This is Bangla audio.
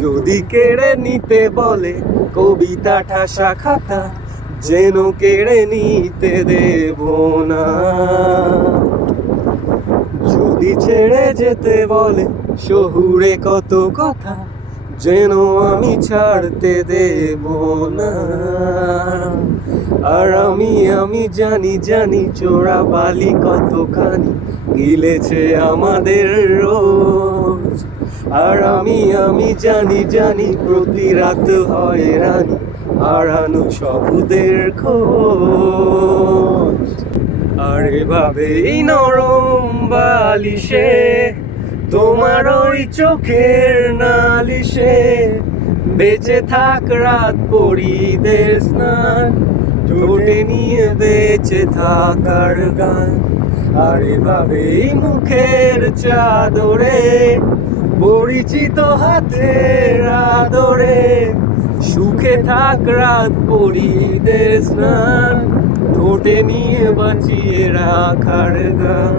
যদি কেড়ে নিতে বলে কবিতা ঠাসা খাতা, যেন কেড়ে নিতে দেব না। যদি ছেড়ে যেতে বলে শহুরে কত কথা, যেন আমি ছাড়তে দেব না। আর আমি জানি চোরা বালি কতখানি গিলেছে আমাদের রোজ। আর আমি জানি প্রতি রাত হয় রানী হারানো শব্দের খোঁজ। আর এভাবেই নরম বালিশে তোমার ওই চোখের নালিশে বেঁচে থাক রাত পরিদের স্নান, ঠোঁটে নিয়ে বেঁচে থাকার গান। আর এভাবেই মুখের চাদরে পরিচিত হাতের আদরে সুখে থাক রাত পরিদের স্নান, ঠোঁটে নিয়ে বাঁচিয়ে রাখার গান।